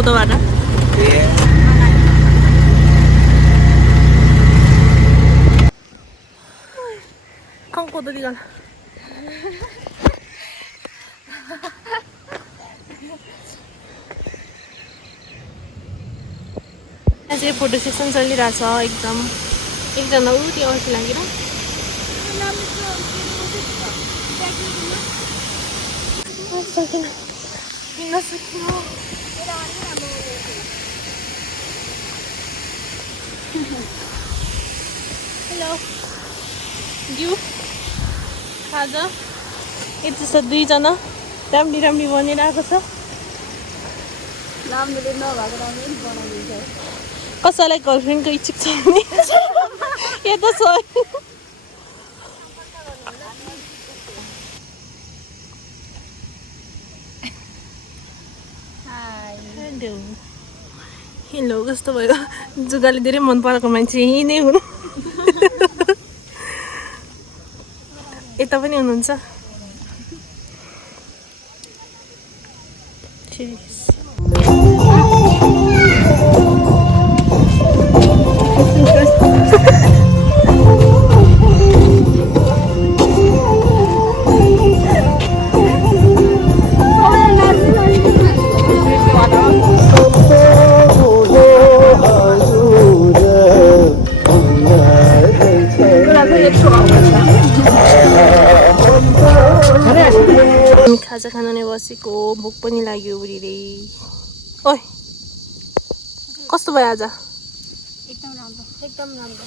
चौधबाट खङ्को त दिगल चाहिँ photo session चलिरहेछ एकदम एकजना ऊ त्यो अल्छी लागेर हेलो जिउ खाजा यति छ दुईजना राम्री राम्री बनिरहेको छ राम्रोले नभएको राम्रै बनाइदिन्छ कसैलाई गर्लफ्रेन्डको इच्छुक छ भने यता छ हेलो कस्तो भयो जुगाले धेरै मन परेको मान्छे यही नै हुनु यता पनि हुनुहुन्छ खाजा खान नै बसेको भोक पनि लाग्यो बुढीले ओइ कस्तो भयो आज एकदम राम्रो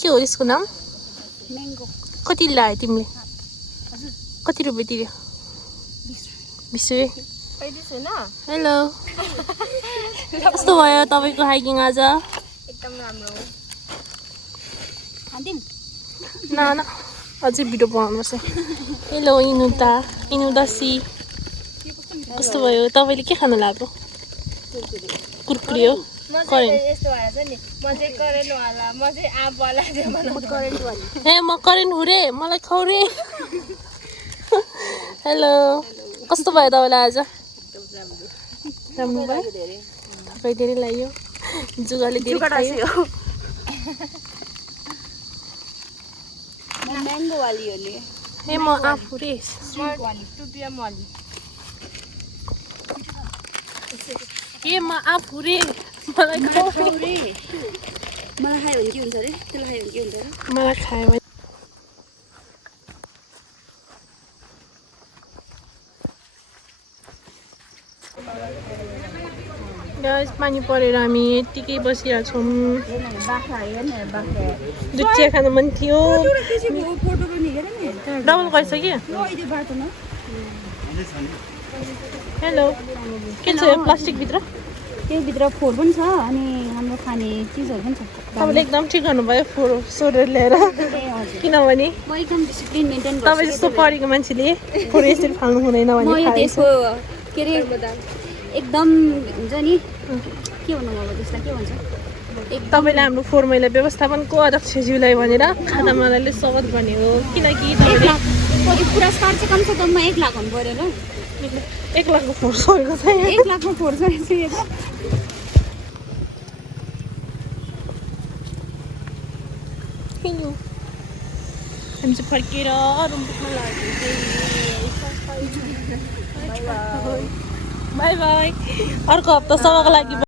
के हो यसको नाम म्याङ्गो कति ल्यायो तिमीले हजुर कति रुपियाँ तिर्यो 20 रुपियाँ पैदिस हैन हेलो कस्तो भयो तपाईँको हाइकिङ आज एकदम राम्रो खान्दिम न अझै भिडियो बनाउनुपर्छ हेलो इनुदासी कस्तो भयो तपाईँले के खानु लाग्यो कुरकुरे हो करेन्ट यस्तो भएर चाहिँ नि म चाहिँ करेन्टवाला म चाहिँ आँपवाला करेन्टवाली ए म करेन्ट हो रे मलाई खाऊ रे हेलो कस्तो भयो तपाईँलाई आज राम्रो भयो तपाईँ धेरै लाग्यो जुगाले धेरै खायो म्याङ्गो वाली हो नि ए म आफू रे वाली टुपियाम वाली ए म आफू रे मलाई खाऊ रे मलाई खायो भने के हुन्छ रे त्यसलाई खायो भने के हुन्छ रे मलाई खायो भने गाइस पानी परेर हामी यत्तिकै बसिरहेको छौँ बाख्रा हेर न बाख्रा दुध खानु मन थियो फोटो पनि हेर नि डबल गइसक्यो त्यो बाटोमा हेलो के छ यो प्लास्टिकभित्र त्यही भित्र फोहोर पनि छ अनि हाम्रो खाने चिजहरू पनि छ तपाईँले एकदम ठिक गर्नुभयो फोहोर सोहोर लिएर किनभने म एकदम डिसिप्लिन मेन्टेन गर्छु तपाईँ जस्तो पढेको मान्छेले फोहोर यसरी फाल्नु हुँदैन म भने त्यसको के अरे एकदम हुन्छ नि के भन्नु अब त्यसलाई के भन्छ तपाईँले हाम्रो फोहोर मैला व्यवस्थापनको अध्यक्षज्यूलाई भनेर खानामालाले स्वागत भनेको किनकि तपाईँले पुरस्कार चाहिँ कम से कममा 1 लाख हुनु पऱ्यो र 1 लाखको फोहोर सोहेको छ 1 लाखको फोहोर सोहेको हेलो हामी चाहिँ फर्केर रुम पुग्न लाग्यो बाई बाई अर्को हप्तासम्मको लागि